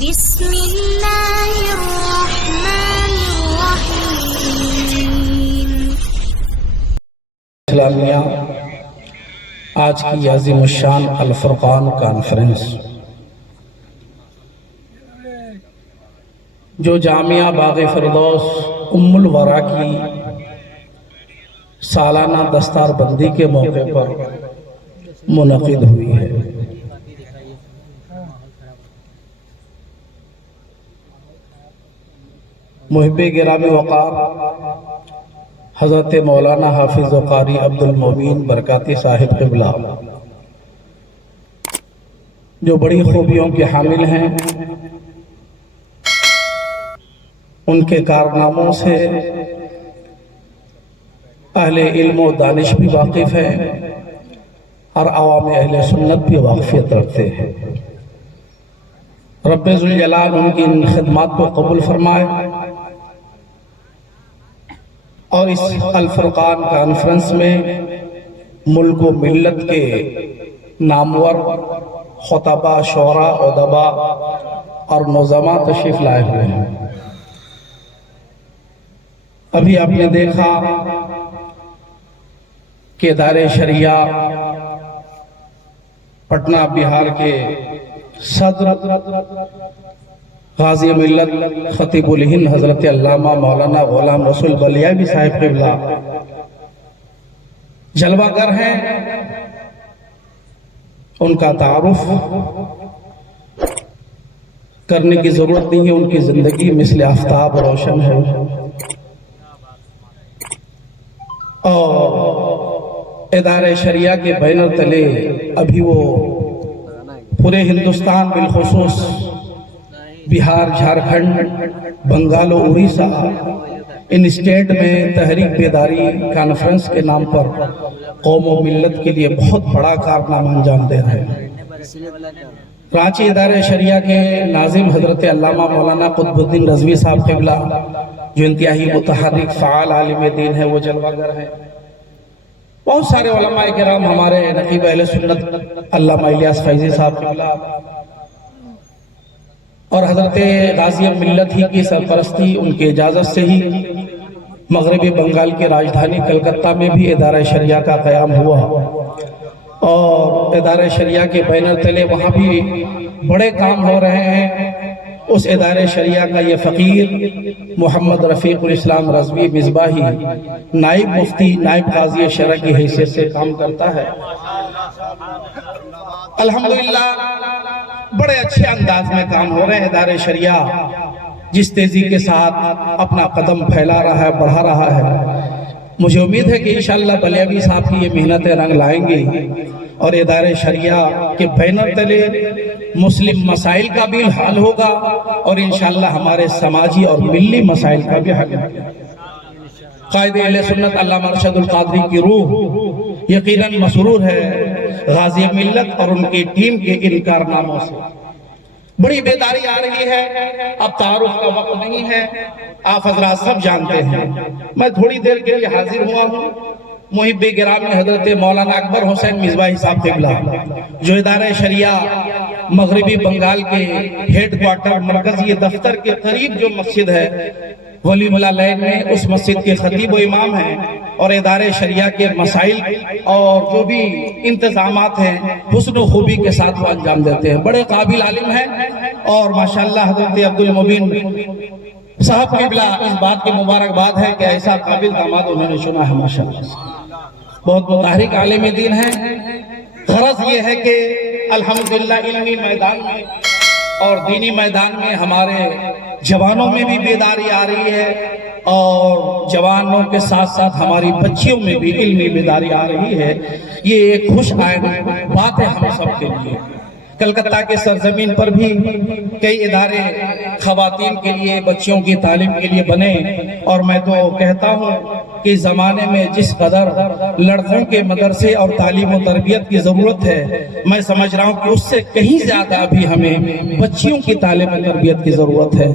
بسم اللہ الرحمن الرحیم۔ اسلامیہ آج کی عظیم الشان الفرقان کانفرنس جو جامعہ باغ فردوس ام الورا کی سالانہ دستار بندی کے موقع پر منعقد ہوئی ہے، محب گرامی وقار حضرت مولانا حافظ و قاری عبد المومین برکاتی صاحب قبلہ جو بڑی خوبیوں کے حامل ہیں، ان کے کارناموں سے اہل علم و دانش بھی واقف ہیں اور عوام اہل سنت بھی واقفیت رکھتے ہیں۔ رب ذوالجلال ان کی ان خدمات کو قبول فرمائے اور اس الفرقان کانفرنس میں ملک و ملت کے نامور خطباء، شعراء، ادباء اور نظماء تشریف لائے ہوئے ہیں۔ ابھی آپ نے دیکھا کہ ادارے شریعہ پٹنہ بہار کے صدر غازی ملت خطیب الہند حضرت علامہ مولانا غلام رسول بلیابی صاحب قبلہ جلوہ گر ہیں، ان کا تعارف کرنے کی ضرورت نہیں ہے، ان کی زندگی مثل آفتاب روشن ہے اور ادارے شریعہ کے بینر تلے ابھی وہ پورے ہندوستان بالخصوص بہار، جھارکھنڈ، بنگال و اڑیسہ ان اسٹیٹ میں تحریک بیداری کانفرنس کے نام پر قوم و ملت کے لیے بہت بڑا کارنامہ انجام دے رہے ہیں۔ رانچی ادارے شریعہ کے ناظم حضرت علامہ مولانا قطب الدین رضوی صاحب قبلہ جو انتہائی متحرک فعال عالم دین ہے، وہ جلوہ گر ہے۔ بہت سارے علماء کرام، ہمارے نقیب اہل سنت علامہ الیاس فیضی صاحب قبلہ اور حضرت غازی ملت ہی کی سرپرستی، ان کی اجازت سے ہی مغربی بنگال کی راجدھانی کلکتہ میں بھی ادارہ شریعہ کا قیام ہوا اور ادارہ شریعہ کے بینر تلے وہاں بھی بڑے کام ہو رہے ہیں۔ اس ادارہ شریعہ کا یہ فقیر محمد رفیق الاسلام رضوی مصباحی نائب مفتی، نائب قاضی شرع کی حیثیت سے کام کرتا ہے۔ الحمدللہ بڑے اچھے انداز میں کام ہو رہے ہیں۔ ادارہ شریعہ جس تیزی کے ساتھ اپنا قدم پھیلا رہا ہے، بڑھا رہا ہے، مجھے امید ہے کہ انشاءاللہ بلیابی صاحب کی یہ محنتیں رنگ لائیں گی اور ادارہ شریعہ کے بینر تلے مسلم مسائل کا بھی حل ہوگا اور انشاءاللہ ہمارے سماجی اور ملی مسائل کا بھی حل ہوگا۔ قائد اہل سنت علامہ ارشد القادری کی روح یقیناً مسرور ہے غازی ملت اور ان کی ٹیم کے ان کارناموں سے۔ بڑی بیداری آ رہی ہے، اب تعارف کا وقت نہیں ہے، آپ حضرات سب جانتے ہیں۔ میں تھوڑی دیر کے لیے حاضر ہوا ہوں۔ محب گرامی حضرت مولانا اکبر حسین مصباحی صاحب قبلہ جو ادارہ شریعہ مغربی بنگال کے ہیڈ کوارٹر مرکزی دفتر کے قریب جو مسجد ہے ولی اللہ لین میں، اس مسجد کے خطیب و امام ہیں اور ادارہ شریعہ کے مسائل اور جو بھی انتظامات ہیں حسن و خوبی کے ساتھ وہ انجام دیتے ہیں۔ بڑے قابل عالم ہیں اور ماشاءاللہ حضرت عبد المومین صاحب قبلہ اس بات کی مبارکباد ہے کہ ایسا قابل داماد انہوں نے چنا ہے۔ ماشاءاللہ بہت متحرک عالم دین ہے۔ غرض یہ ہے کہ الحمدللہ علمی میدان میں اور دینی میدان میں ہمارے جوانوں میں بھی بیداری آ رہی ہے اور جوانوں کے ساتھ ساتھ ہماری بچیوں میں بھی علمی بیداری آ رہی ہے۔ یہ ایک خوش آئند بات ہے ہم سب کے لیے۔ کلکتہ کے سرزمین پر بھی کئی ادارے خواتین کے لیے، بچیوں کی تعلیم کے لیے بنے اور میں تو کہتا ہوں کہ زمانے میں جس قدر لڑکوں کے مدرسے اور تعلیم و تربیت کی ضرورت ہے، میں سمجھ رہا ہوں کہ اس سے کہیں زیادہ ابھی ہمیں بچیوں کی تعلیم و تربیت کی ضرورت ہے۔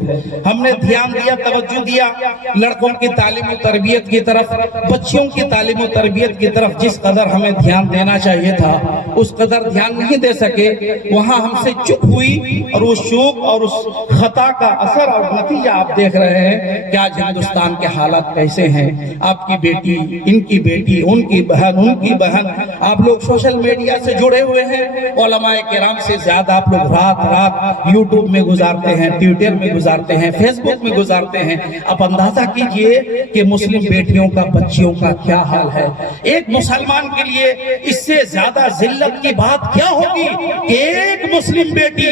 ہم نے دھیان دیا، توجہ دیا لڑکوں کی تعلیم و تربیت کی طرف، بچیوں کی تعلیم و تربیت کی طرف جس قدر ہمیں دھیان دینا چاہیے تھا اس قدر دھیان نہیں دے سکے، وہاں ہم سے چپ ہوئی، اور اس چوک اور اس خطا کا اثر اور نتیجہ آپ دیکھ رہے ہیں کہ آج ہندوستان کے حالات کیسے ہیں۔ آپ کی بیٹی، ان کی بیٹی، ان کی بہن، ان کی بہن، آپ لوگ سوشل میڈیا سے جڑے ہوئے ہیں، علماء کرام سے زیادہ آپ لوگ رات یوٹیوب میں گزارتے ہیں، ٹویٹر میں گزارتے ہیں، فیس بک میں گزارتے ہیں۔ اب اندازہ کیجئے کہ مسلم بیٹیوں کا، بچیوں کا کیا حال ہے۔ ایک مسلمان کے لیے اس سے زیادہ ذلت کی بات کیا ہوگی کہ ایک مسلم بیٹی،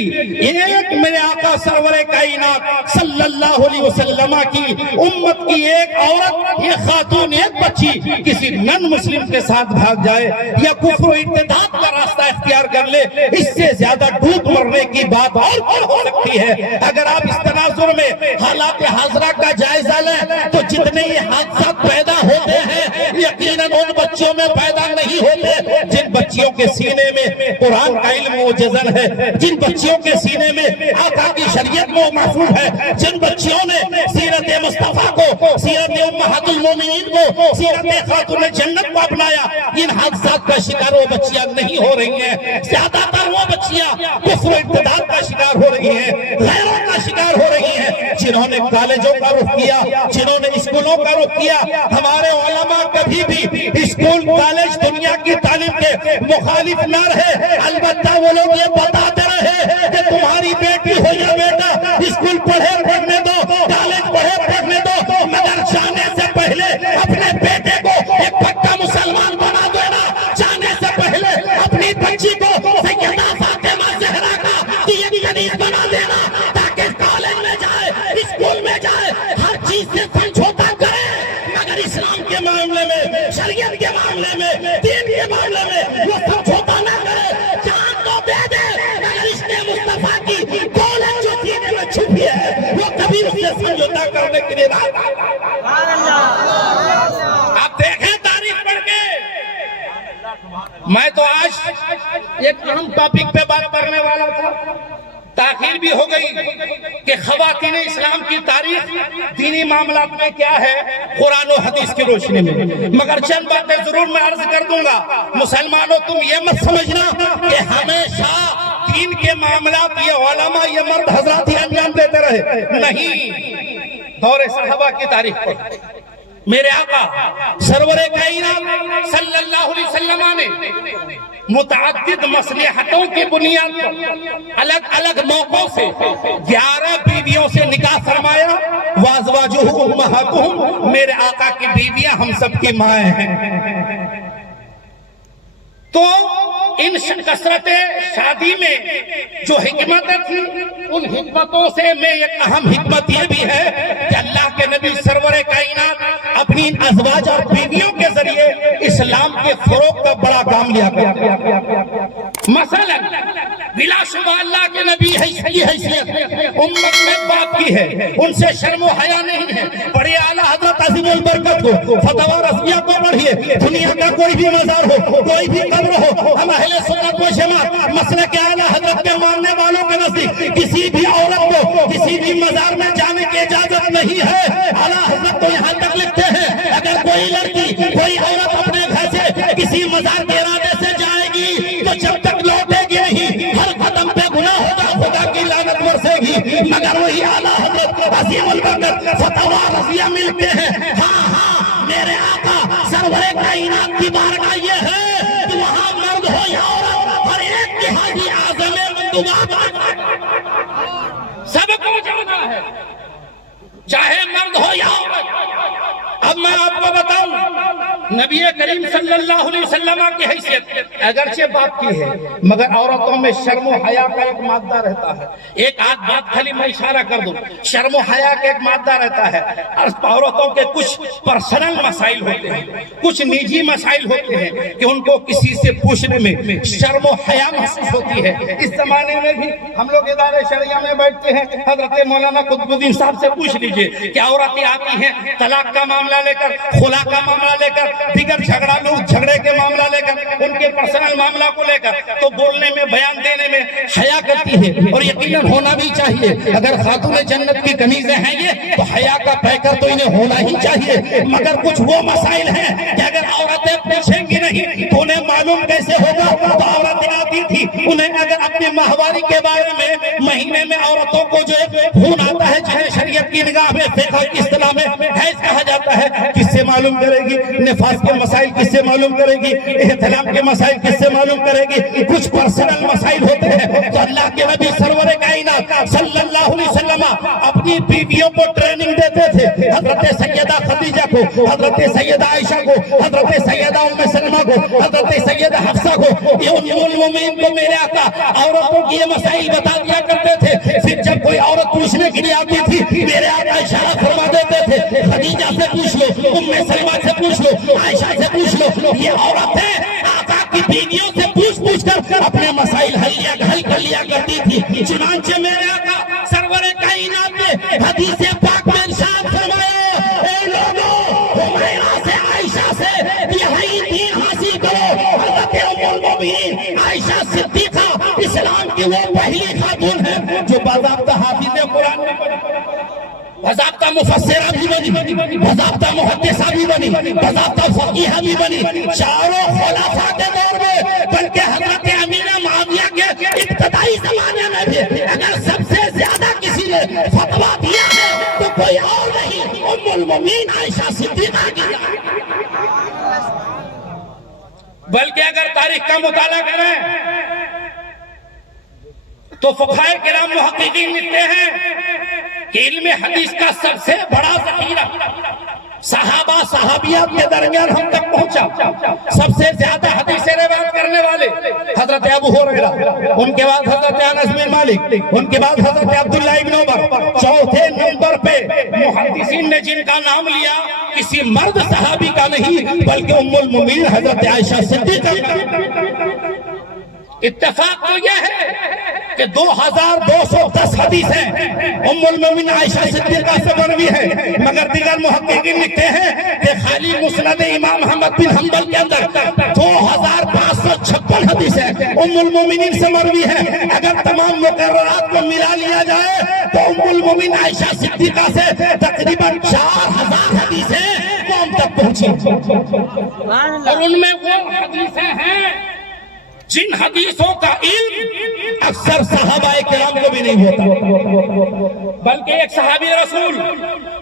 ایک میرے آقا سرور کائنات صلی اللہ علیہ وسلم کی امت کی ایک عورت، یہ خاتون، ایک بچی کسی نن مسلم کے ساتھ بھاگ جائے یا کفر و ارتداد کا راستہ اختیار کر لے، اس سے زیادہ ڈوب مرنے کی بات اور کیا ہو سکتی ہے۔ اگر آپ اس تناظر میں حالات حاضرہ کا جائزہ لیں تو جتنے یہ حادثات پیدا ہوتے ہیں یقیناً ان بچوں میں پیدا نہیں ہوتے جن بچیوں کے سینے میں قرآن کا علم موجزن ہے، جن بچیوں کے سینے میں آقا کی شریعت میں محفوظ ہے، جن بچیوں نے سیرت مصطفیٰ کو، سیرت امہات المومنین کو، سیرت خاتون جنت کو اپنایا، ان حادثات کا شکار وہ بچیاں نہیں ہو رہی ہیں۔ زیادہ تر وہ بچیاں کفر و ارتداد کا شکار ہو رہی ہیں، غیروں کا شکار ہو رہی ہیں۔ جنہوں نے کالجوں کا رخ کیا، جنہوں نے اسکولوں کا رخ کیا، ہمارے علماء کبھی بھی اسکول کالج دنیا کی تعلیم کے مخالف نہ رہے، البتہ وہ لوگ یہ بتاتے رہے کہ تمہاری بیٹی ہو یا بیٹا اسکول پڑھے پڑھنے دو، کالج پڑھے پڑھنے دو، مگر جانے سے پہلے اپنے بیٹے کو ایک پکا مسلمان بنا دینا، جانے سے پہلے اپنی بچی کو سیدہ فاطمہ زہرا کا دین کنیز بنا دینا، تاکہ کالج میں جائے، اسکول میں جائے، ہر چیز سے سمجھوتا کرے، مگر اسلام کے معاملے میں، شریعت کے معاملے میں، دین کے معاملے میں وہ سمجھوتا نہ کرے، جان تو دے دے، مگر عشق مصطفیٰ کی دولت جو سینے میں چھپی ہے وہ کبھی اس سے سمجھوتا کرنے کے لیے نہ۔ آپ دیکھیں تاریخ پڑھ کے، میں تو آج ایک اہم ٹاپک پہ بات کرنے والا تھا، تاخیر بھی ہو گئی کہ خواتین اسلام کی تاریخ دینی معاملات میں کیا ہے قرآن و حدیث کی روشنی میں، مگر چند باتیں ضرور میں عرض کر دوں گا۔ مسلمانوں تم یہ مت سمجھنا کہ ہمیشہ دین کے معاملات یہ علماء، یہ مرد حضرات ہی انجام دیتے رہے، نہیں۔ دور صحابہ کی تاریخ پر میرے آقا سرور کائنات صلی اللہ علیہ وسلم نے متعدد مصلحتوں کی بنیاد پر الگ الگ موقعوں سے 11 بیویوں سے نکاح فرمایا۔ وازواجہ امہاتہم، میرے آقا کی بیویاں ہم سب کی مائیں ہیں۔ تو ان کثرت شادی میں جو حکمتیں تھیں، ان حکمتوں سے میں ایک اہم حکمت یہ بھی ہے کہ اللہ کے نبی سرور کائنات اپنی ازواج اور بیویوں کے ذریعے اسلام کے فروغ کا بڑا کام لیا کرتے۔ مثلا بلا شبہ اللہ کے نبی کی حیثیت امت میں باپ کی ہے، ان سے شرم و حیا نہیں ہے۔ پڑھیے اعلیٰ حضرت عظیم البرکت کو، فتویٰ رضویہ کو پڑھیے، دنیا کا کوئی بھی مزار ہو، کوئی بھی قبر ہو، ہم اہل سنت و جماعت مسلک اعلیٰ حضرت کے ماننے والوں کے نزدیک کسی بھی عورت کو کسی بھی مزار میں جانے کی اجازت نہیں ہے۔ اعلیٰ حضرت تو یہاں تک لکھتے ہیں اگر کوئی لڑکی، کوئی عورت اپنے گھر سے کسی مزار کے ارادے سے جائے گی تو جب تک لوٹے گی نہیں، ہر قدم پہ گناہ ہوگا، خدا کی لعنت برسے گی۔ مگر وہی اعلیٰ حضرت عظیم البرکت فتویٰ رضویہ ملتے ہیں۔ ہاں میرے آقا سرور کائنات کی بارگاہ یہ ہے کہ وہاں مرد ہو یا عورت، ہر ایک کی حاجی اعظم مندوبات سب کو جانا ہے، چاہے مرد ہو یا عورت۔ اب میں آپ کو بتاؤں، نبی کریم صلی اللہ علیہ وسلم کی حیثیت اگرچہ باپ کی ہے مگر عورتوں میں شرم و حیا کا ایک مادہ رہتا ہے. ایک آدھ بات خالی میں اشارہ کر دوں, شرم و حیا کا ایک مادہ رہتا ہے. عورتوں کے کچھ پرسنل مسائل ہوتے ہیں, کچھ نجی مسائل ہوتے ہیں کہ ان کو کسی سے پوچھنے میں شرم و حیا محسوس ہوتی ہے. اس زمانے میں بھی ہم لوگ ادارے شرعیہ میں بیٹھتے ہیں, حضرت مولانا قطب الدین صاحب سے پوچھ لیجئے کہ عورتیں آتی ہیں طلاق کا معاملہ لے کر, خلا کا معاملہ لے کر, دیگر جھگڑے کے معاملہ لے کر, ان کے پرسنل معاملہ کو لے کر, تو بولنے میں بیان دینے میں حیا کرتی ہے. اور یقیناً ہونا بھی چاہیے. اگر خاتون جنت کی کنیزیں ہیں یہ تو حیا کا پیکر تو انہیں ہونا ہی چاہیے. مگر کچھ وہ مسائل ہیں کہ اگر عورتیں پوچھیں گی نہیں تو انہیں معلوم کیسے ہوگا. تو عورتیں آتی تھی, انہیں اگر اپنے ماہواری کے بارے میں, مہینے میں عورتوں کو جو خون آتا ہے جنہیں شریعت کی نگاہ میں فقہ کی اصطلاح میں حیض کہا جاتا ہے, کس سے معلوم کرے گی؟ نفاس کے مسائل کس سے معلوم کرے گی؟ احتلام کے مسائل کس سے معلوم کرے گی؟ کچھ پرسنل مسائل ہوتے ہیں تو اللہ کے نبی سرور کائنات صلی اللہ علیہ وسلم اپنی بیویوں کو ٹریننگ دیتے تھے. حضرت سیدہ خدیجہ کو, حضرت سیدہ عائشہ کو, حضرت سیدہ ام سلمہ کو, حضرت سیدہ حفصہ کو, یہ ام المومنین کو میرے آقا عورتوں کی یہ مسائل بتا دیا کرتے تھے. پھر جب کوئی عورت پوچھنے کے لیے آتی تھی میرے آقا اشارہ فرما دیتے تھے, خدیجہ سے پوچھ لو, ام سلمہ سے پوچھ لو, عائشہ سے پوچھ لو. یہ عورتیں آقا کی بیویوں سے پوچھ کر اپنے مسائل حل کر لیا کرتی تھی. چنانچہ میرے آقا سرور کائنات نے حدیث پاک میں ارشاد فرمایا, اے لوگوں حمیرہ سے عائشہ سے یہی دین حاصل کرو. حضرت ام المومنین عائشہ صدیقہ اسلام کی وہ پہلی خاتون ہے جو باضابطہ حافظ قرآن میں پڑھی, باضابطہ مفسرہ بھی بنی, باضابطہ محدثہ بھی بنی, باضابطہ فقیہہ بھی بنی. چاروں خلفاء کے دور میں, بلکہ حضرت امیر معاویہ کے ابتدائی زمانے میں بھی اگر سب سے زیادہ کسی نے فتویٰ دیا ہے تو کوئی اور نہیں, ام المومنین عائشہ صدیقہ کی. بلکہ اگر تاریخ کا مطالعہ کریں تو فقہائے کرام محققین لکھتے ہیں کہ علم حدیث کا سب سے بڑا ذخیرہ صحابہ صحابیات کے درمیان ہم تک پہنچا. سب سے زیادہ حدیثیں روایت کرنے والے حضرت ابو ہریرہ, ان کے بعد حضرت انس بن مالک, ان کے بعد حضرت عبداللہ ابن عمر. چوتھے نمبر پہ محدثین نے جن کا نام لیا کسی مرد صحابی کا نہیں بلکہ ام المومنین حضرت عائشہ صدیقہ کا. اتفاق تو یہ ہے کہ 2210 حدیثیں ام المومنین عائشہ صدیقہ سے مروی ہیں, مگر دیگر محققین لکھتے ہیں کہ خالی مسند امام احمد بن حنبل کے اندر 2556 حدیثیں ام المومنین سے مروی ہیں. اگر تمام مقررات کو ملا لیا جائے تو ام المومنین عائشہ صدیقہ سے تقریباً 4000 حدیثیں وہ ہم تک پہنچی, اور ان میں وہ حدیثیں ہیں جن حدیثوں کا علم اکثر صحابہ کرام کو بھی نہیں ہوتا. بلکہ ایک صحابی رسول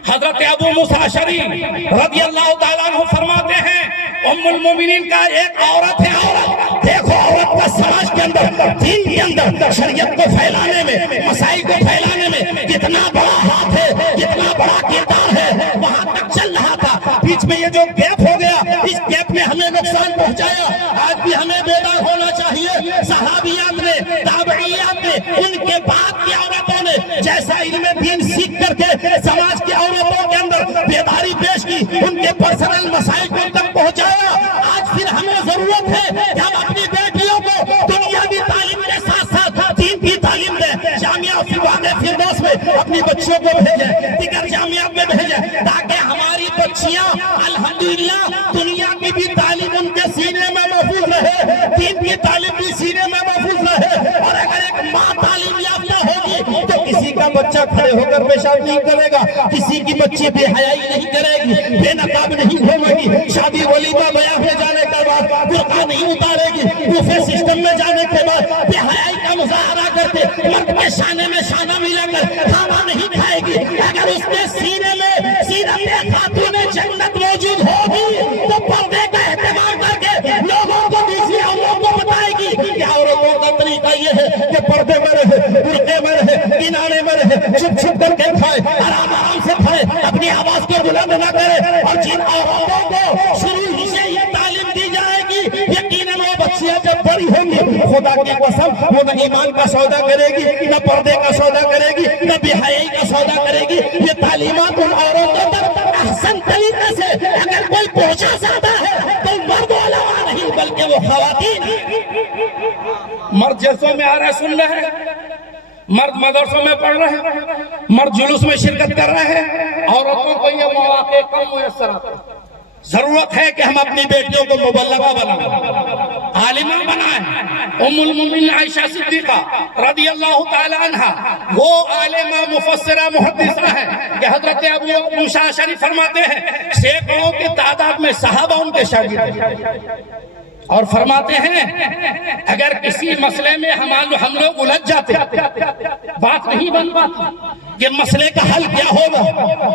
حضرت ابو موسیٰ اشعری رضی اللہ تعالیٰ عنہ فرماتے ہیں, ام المومنین کا ایک عورت ہے. عورت دیکھو, عورت کا سماج کے اندر, دین کے اندر شریعت کو پھیلانے میں, مسائل کو پھیلانے میں کتنا بڑا ہاتھ ہے, کتنا بڑا کردار ہے, وہاں تک چل رہا تھا. بیچ میں یہ جو گیپ ہو گیا, اس گیپ میں ہمیں نقصان پہنچایا. آج بھی ہمیں بیدار ہونا چاہیے. صحابیات نے, تابعیات نے, ان کے بعد کی عورتوں نے جیسا علم دین سیکھ کر کے سماج کی عورتوں کے اندر بیداری پیش کی, ان کے پرسنل مسائل کو تک پہنچایا. آج پھر ہمیں ضرورت ہے کہ ہم اپنی بیٹیوں کو دنیاوی تعلیم کے ساتھ ساتھ دین کی تعلیم دیں. جامعہ فردوس میں اپنی بچیوں کو بھیجیں, دیگر جامعات میں بھیجیں, تاکہ ہماری بچیاں الحمدللہ دنیا کی بھی تعلیم ان کے سینے میں محفوظ رہے, دین کی تعلیم بھی سینے میں محفوظ رہے. اور اگر ایک ماں تعلیم یافتہ ہوگی تو کسی کا بچہ کھڑے ہو کر پیشاب نہیں کرے گا, کسی کی بچی بے حیائی نہیں کرے گی, بے نقاب نہیں گھومے گی, شادی ولیمہ بیاہ میں جانے کے بعد برقع نہیں اتارے گی, بوفے سسٹم میں جانے کے بعد بے حیائی کا مظاہرہ کرتے مرد کے شانے میں شانہ ملا کر کھانا نہیں کھائے گی. اگر اس کے سینے میں سیرت خاتون جنت موجود ہوگی تو پردے کا اہتمام کر کے لوگوں کو, دوسری عورتوں کو بتائے گی کہ عورتوں کا طریقہ یہ ہے کہ پردے میں رہے, برقعے میں رہے, کنارے میں رہے, چھپ چھپ کر کے کھائے, آرام آرام سے کھائے, اپنی آواز کو بلند نہ کرے. اور جن عورتوں کو شروع سے خدا کی قسم وہ نہ ایمان کا سودا کرے گی، نہ پردے کا سودا کرے گی، نہ بے حیائی کا سودا کرے گی۔ یہ تعلیمات ان عورتوں تک احسن طریقے سے اگر کوئی پہنچا سکتا ہے تو مرد علماء نہیں بلکہ وہ خواتین۔ مرد جلسوں میں آ رہے سن رہے ہیں، مرد مدرسوں میں پڑھ رہے ہیں، مرد جلوس میں شرکت کر رہے ہیں، عورتوں کو یہ مواقع کم میسر آتے ہیں۔ ضرورت ہے کہ ہم اپنی بیٹیوں کو مبلغہ بنائیں، عالمہ بنائیں۔ ام المومنین عائشہ صدیقہ رضی اللہ تعالی عنہ وہ عالمہ مفسرہ محدثہ ہیں کہ حضرت ابو موسیٰ اشعری فرماتے ہیں سینکڑوں کی تعداد میں صحابہ ان کے شاگرد ہیں، اور فرماتے ہیں اگر کسی مسئلے میں ہم لوگ الجھ جاتے بات نہیں بن پاتی کہ مسئلے کا حل کیا ہوگا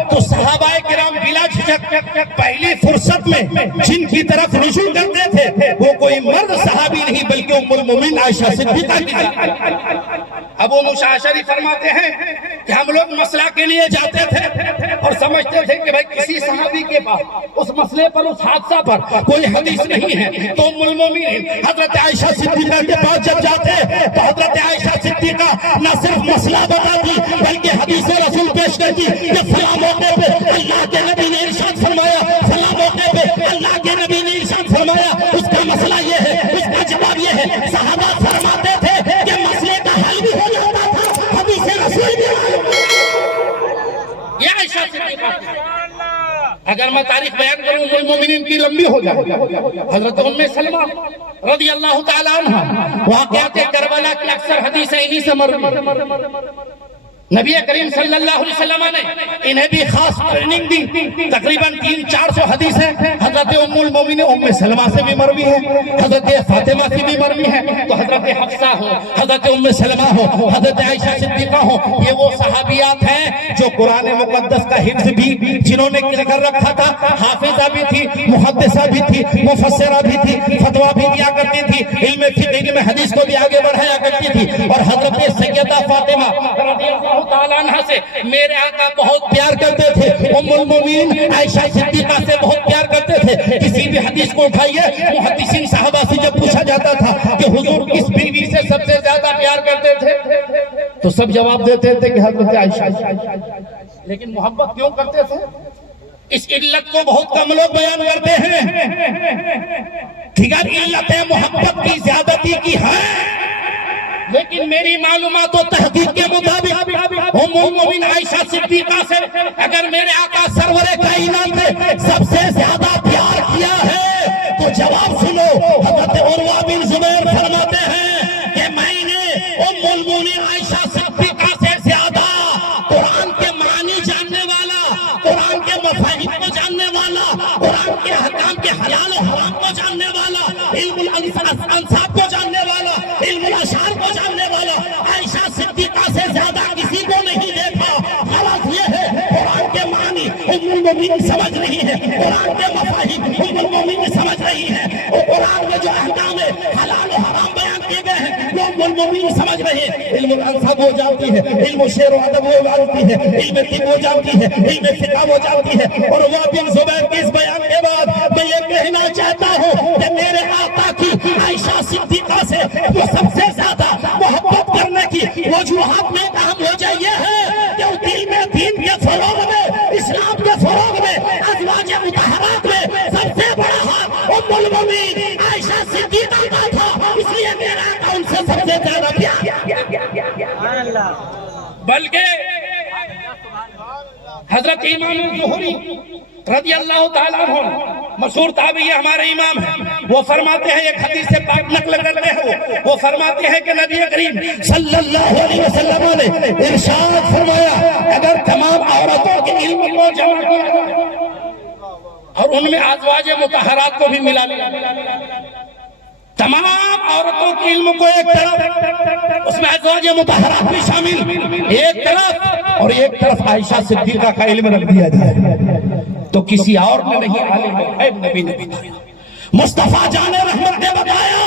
تو صحابہ کرام بلا جھجک پہلی فرصت میں جن کی طرف رجوع کرتے تھے وہ کوئی مرد صحابی نہیں بلکہ ام المومنین عائشہ صدیقہ کی طرف۔ ابو موسیٰ اشعری فرماتے ہیں کہ ہم لوگ مسئلہ کے لیے جاتے تھے اور سمجھتے تھے کہ بھائی کسی صحابی کے پاس اس مسئلے پر اس حادثہ پر کوئی حدیث نہیں ہے تو ام المومنین حضرت عائشہ صدیقہ کے پاس جب جاتے تو حضرت عائشہ صدیقہ نہ صرف مسئلہ بتاتی بلکہ حدیث رسول پیش کرتی کہ فلاں موقع پہ اللہ کے نبی نے ارشاد فرمایا، فلاں موقع پہ اللہ کے نبی نے ارشاد فرمایا، اس کا مسئلہ یہ ہے، اس کا جواب یہ ہے۔ صحابہ فرماتے تھے کہ مسئلے کا حل بھی ہو جاتا تھا، حدیث رسول بھی معلوم۔ یہ عائشہ صدیقہ اگر میں تاریخ بیان کروں ام المومنین کی لمبی ہو جائے۔ حضرت ام سلمہ رضی اللہ تعالی عنہ واقعات کربلا کی اکثر حدیثیں انہی سے مروی۔ نبی کریم صلی اللہ علیہ وسلم نے انہیں بھی خاص ٹریننگ دی، تقریباً 300-400 حدیثیں حضرت ام المومنین ام سلمہ سے بھی مروی ہے، حضرت فاطمہ سے بھی مروی ہے، تو حضرت حفصہ ہو، حضرت ام سلمہ ہو، حضرت عائشہ صدیقہ ہو، یہ وہ صحابیات ہیں جو قرآن مقدس کا حفظ بھی جنہوں نے کر رکھا تھا، حافظہ بھی تھی، محدثہ بھی تھی، مفسرہ بھی تھی، فتویٰ بھی دیا کرتی تھی، علم فقہ علم حدیث کو بھی آگے بڑھایا کرتی تھی، اور حضرت سیدہ فاطمہ رضی اللہ تعالیٰ عنہ سے میرے آقا بہت پیار کرتے تھے، ام المومنین عائشہ صدیقہ سے بہت پیار کرتے تھے۔ کسی بھی حدیث کو اٹھائیے محدثین صحابہ سے جب پوچھا جاتا تھا کہ حضور کس بیوی سے سب سے زیادہ پیار کرتے تھے تو سب جواب دیتے تھے کہ حضرت عائشہ۔ لیکن محبت کیوں کرتے تھے اس علت کو بہت کم لوگ بیان کرتے ہیں، دیگر علتیں محبت کی زیادتی کی ہیں، لیکن میری معلومات و تحقیق کے مطابق ام المومنین عائشہ صدیقہ سے اگر میرے آقا سرور کائنات نے سب سے زیادہ پیار کیا ہے تو جواب سنو۔ حضرت عروہ بن زبیر فرماتے ہیں کہ میں نے ام المومنین عائشہ صدیقہ سے زیادہ قرآن کے معنی جاننے والا، قرآن کے مفاہیم کو جاننے والا، قرآن کے احکام کے حلال و حرام کو جاننے والا، علم الانصاب کو جاننے والا، علم الاشعار کو جاننے والا عائشہ صدیقہ سے زیادہ کسی کو نہیں دیکھا۔ غلط یہ ہے قرآن کے معنی ام المومنین سمجھ رہی ہے، قرآن کے مفاہیم ام المومنین سمجھ رہی ہے، اور قرآن میں جو احکام حلال و حرام بیان کیے گئے ہیں وہ ام المومنین سمجھ رہی ہے۔ علم الانصاب ہو جاتی ہے، علم شعر و ادب ہو جاتی ہے، علم طب ہو جاتی ہے، علم فقہ ہو جاتی ہے۔ اور وہ بن زبیر کے اس بیان کے بعد میں یہ کہنا چاہتا ہوں کہ میرے آقا کی عائشہ صدیقہ سے وہ سب سے زیادہ محبت کرنے کی وجوہات میں اہم وجہ یہ ہے کہ وہ دین کے فروغ میں، اسلام کے فروغ میں، ازواج مطہرات میں سب سے بڑا ہاتھ ام المومنین عائشہ صدیقہ کا تھا، اس لیے میرا آقا ان سے سب سے زیادہ پیار۔ بلکہ حضرت امام زہری رضی اللہ تعالیٰ عنہ مشہور تابعی ہمارے امام ہیں، وہ فرماتے ہیں ایک حدیث سے پاک نقل کرتے ہیں، وہ فرماتے ہیں کہ نبی کریم صلی اللہ علیہ وسلم نے ارشاد فرمایا اگر تمام عورتوں کے علم کو جمع کیا اور ان میں ازواج مطہرات کو بھی ملا لیا، تمام عورتوں کے علم کو ایک طرف، اس میں ازواج مطہرات بھی شامل ایک طرف، اور ایک طرف عائشہ صدیقہ کا علم رکھ دیا جائے تو کسی اور نے نہیں، عالم غیب نبی نے بتایا۔ مصطفیٰ جان رحمت نے بتایا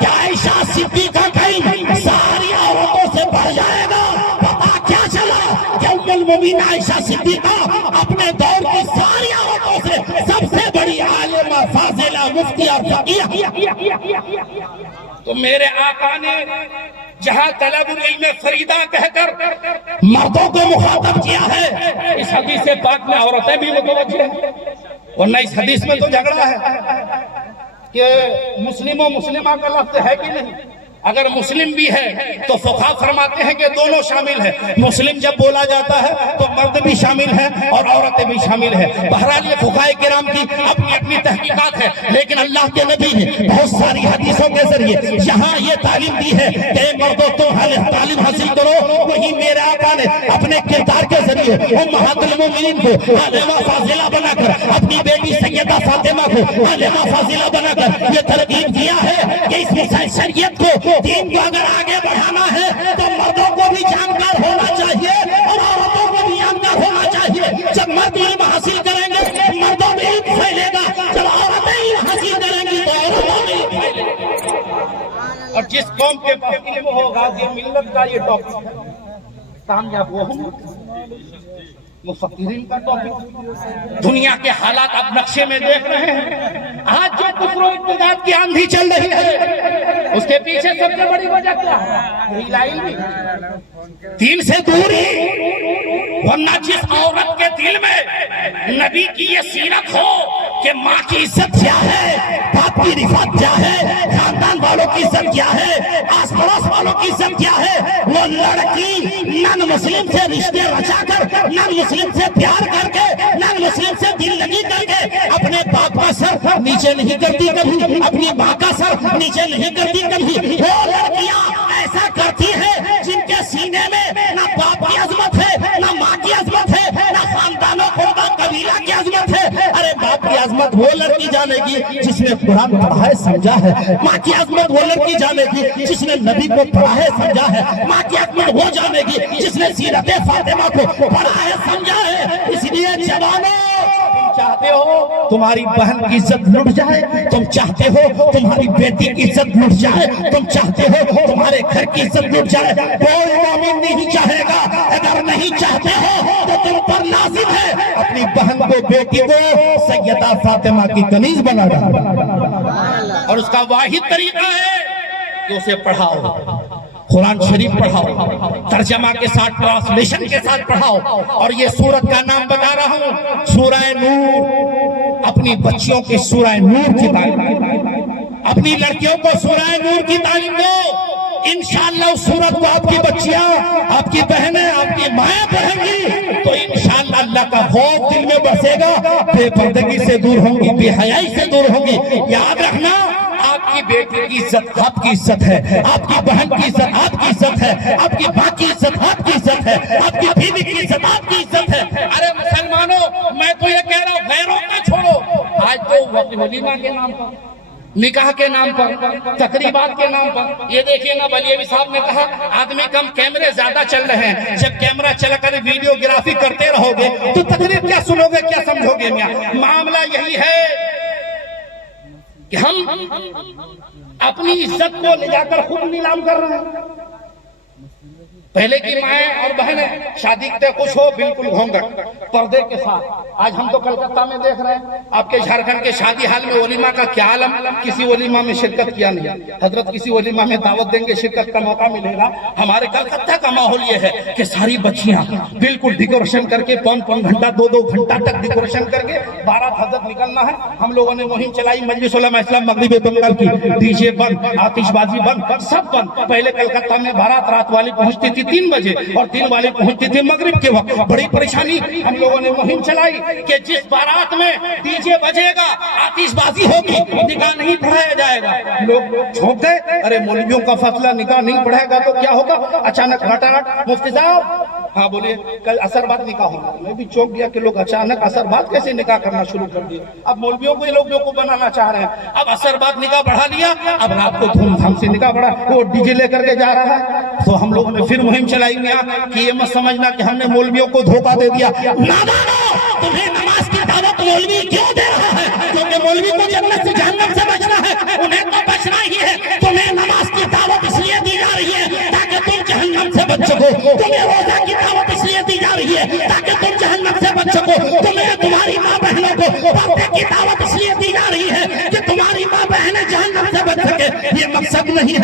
کہ عائشہ صدیقہ کا علم ساری عورتوں سے بڑھ جائے گا۔ پتا کیا چلا کہ ام المومنین عائشہ صدیقہ اپنے دور کی ساری عورتوں سے سب سے بڑی عالمہ، فاضلہ، مفتی اور فقیہ۔ تو میرے آقا نے جہاں طلب العلم فریدہ کہہ کر مردوں کو مخاطب کیا ہے، اس حدیث پاک میں عورتیں بھی متوجہ ہیں، ورنہ اس حدیث میں تو جھگڑا ہے کہ مسلم و مسلمہ کا لفظ ہے کہ نہیں. اگر مسلم بھی ہے تو فقہا فرماتے ہیں کہ دونوں شامل ہیں. مسلم جب بولا جاتا ہے تو مرد بھی شامل ہے اور عورتیں بھی شامل ہے. بہرحال یہ فقہاء کرام کی اپنی اپنی تحقیقات ہے، لیکن اللہ کے نبی نے بہت ساری حدیثوں کے ذریعے یہاں یہ تعلیم دی ہے کہ مردوں تم تعلیم حاصل کرو. وہی میرے آقا نے اپنے کردار کے ذریعے امہات المومنین کو عالمہ فاضلہ بنا کر، اپنی بیٹی سیدہ فاطمہ کو عالمہ فاضلہ بنا کر یہ ترغیب دیا ہے کہ اس مسائل شریعت کو، دین کو اگر آگے بڑھانا ہے تو مردوں کو بھی جانکار ہونا چاہیے اور عورتوں کو بھی جانکار ہونا چاہیے. جب مرد علم حاصل کریں گے مردوں میں علم پھیلے گا، جب عورتیں علم حاصل کریں گی تو عورتوں میں علم پھیلے گا. اور جس قوم کے پاس علم ہوگا، یہ ملت کا یہ ٹاپک ہے، کامیاب وہ ہوں. مفکرین کا ٹاپک دنیا کے حالات آپ نقشے میں دیکھ رہے ہیں. آج جو کفر و ارتداد کی آندھی چل رہی ہے اس کے پیچھے سب سے بڑی وجہ کیا ہے؟ دین سے دوری. ورنہ جس عورت کے دل میں نبی کی یہ سیرت ہو کہ ماں کی عزت کیا ہے، باپ کی رفعت کیا ہے، خاندان والوں کی عزت کیا ہے، آس پڑوس والوں کی عزت کیا ہے، وہ لڑکی نان مسلم سے رشتے رچا کر، نان مسلم سے پیار کر کے، نان مسلم سے دل لگی کر کے اپنے باپ کا سر نیچے نہیں کرتی کبھی، اپنی ماں کا سر نیچے نہیں کرتی کبھی. وہ لڑکیاں ایسا کرتی ہیں جن کے سینے میں نہ باپ کی عظمت ہے، نہ ماں کی عظمت ہے، نہ خاندانوں کو قبیلہ کی عظمت ہے. ارے باپ کی عظمت وہ لڑکی جانے گی جس نے قرآن پڑھا ہے سمجھا ہے. ماں کی عظمت وہ لڑکی جانے گی جس نے نبی کو پڑھا ہے سمجھا ہے. ماں کی عظمت وہ جانے گی جس نے سیرت فاطمہ کو پڑھا ہے سمجھا ہے. اس لیے جوانوں، چاہتے ہو تمہاری بہن کی عزت لٹ جائے، تم چاہتے ہو تمہاری بیٹی کی عزت لٹ جائے، تم چاہتے ہو تمہارے گھر کی عزت لٹ جائے، کوئی مومن نہیں چاہے گا. اگر نہیں چاہتے ہو تو تم پر لازم ہے اپنی بہن کو، بیٹی کو سیدہ فاطمہ کی کنیز بنا ڈالو. اور اس کا واحد طریقہ ہے کہ اسے پڑھاؤ، قرآن شریف پڑھاؤ، ترجمہ کے ساتھ، ٹرانسلیشن کے ساتھ پڑھاؤ. اور یہ سورت کا نام بتا رہا ہوں، سورہ نور. اپنی بچیوں کی سورہ نور کی تعلیم، اپنی لڑکیوں کو سورہ نور کی تعلیم دو. انشاءاللہ اس سورت کو آپ کی بچیاں، آپ کی بہنیں، آپ کی مائیں پڑھیں گی تو انشاءاللہ اللہ کا خوف دل میں بسے گا. بے پردگی سے دور ہوں گی، بے حیائی سے دور ہوں گی. یاد رکھنا، آپ کی بیٹی کی عزت آپ کی عزت ہے، آپ کی بہن کی عزت آپ کی عزت ہے، آپ کی ماں کی عزت آپ کی عزت ہے، آپ کی بیوی کی عزت آپ کی عزت ہے. ارے مسلمانوں، میں تو یہ کہہ رہا ہوں غیروں کا چھوڑو. آج تو ولیمہ کے نام پر، نکاح کے نام پر، تقریبات کے نام پر، یہ دیکھیے نا بلیوی صاحب نے کہا آدمی کم کیمرے زیادہ چل رہے ہیں. جب کیمرہ چل کر ویڈیوگرافی کرتے رہو گے تو تقریب کیا سنو گے، کیا سمجھو گے؟ میاں معاملہ یہی ہے کہ ہم اپنی عزت کو لے جا کر خود نیلام کر رہے ہیں. پہلے کی مائیں اور بہنیں شادی کرتے خوش ہو، بالکل گھونگھٹ پردے کے ساتھ. آج ہم تو کلکتہ میں دیکھ رہے ہیں، آپ کے جھارکھنڈ کے شادی حال میں ولیمہ کا کیا عالم. کسی ولیمہ میں شرکت کیا نہیں. حضرت کسی ولیمہ میں دعوت دیں گے، شرکت کا موقع ملے گا. ہمارے کلکتہ کا ماحول یہ ہے کہ ساری بچیاں بالکل ڈیکوریشن کر کے پون گھنٹہ 2 گھنٹہ تک ڈیکوریشن کر کے بارات حضرت نکلنا ہے. ہم لوگوں نے مہم چلائی، مجلس علماء اسلام مغرب بنگال کی، ڈی جے بند، آتش بازی بند، سب بند. پہلے کلکتہ میں بارات رات والی پہنچتی تھی 3 بجے اور 3 والی پہنچتی تھی مغرب کے وقت. بڑی پریشانی. ہم لوگوں نے مہم چلائی کہ جس بارات میں ڈی جے بجے گا، آتش بازی ہوگی، نکاح نہیں پڑھایا جائے گا. لوگ چھوٹ گئے، ارے مولویوں کا فیصلہ نکاح نہیں پڑھائے گا تو کیا ہوگا؟ اچانک ہٹاٹ مفتی صاحب، ہاں بولیے، کل عصر بعد نکاح ہوگا. میں بھی چونک گیا کہ لوگ اچانک عصر بعد کیسے نکاح کرنا شروع کر دیے. اب مولویوں کو یہ لوگوں کو بنانا چاہ رہے ہیں. اب عصر بعد نکاح بڑھا لیا، اب رات کو دھوم دھام سے نکاح بڑھا، وہ ڈی جے لے کر کے جا رہا ہے. تو ہم لوگوں نے پھر مہم چلائی میاں کہ یہ مت سمجھنا کہ ہم نے مولویوں کو دھوکہ دے دیا. تمہیں نماز کی دعوت مولوی کیوں دے رہا ہے؟ کیونکہ مولوی کو جنت سے جہنم سے بچنا ہے، انہیں تو بچنا ہی ہے. تمہیں نماز کی دعوت اس لیے دی جا رہی ہے تاکہ تم جہنم سے بچ سکو. تمہیں روزہ کی دعوت اس لیے دی جا رہی ہے تاکہ تم جہنم سے بچ سکو. تمہیں تمہاری ماں بہنوں کو پردے کی دعوت اس لیے دی جا رہی ہے کہ تمہاری ماں بہنیں جہنم سے بچ سکے. یہ مقصد نہیں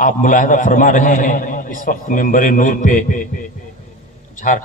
آپ ملاحظہ فرما رہے ہیں اس وقت منبر نور پہ جھارکھنڈ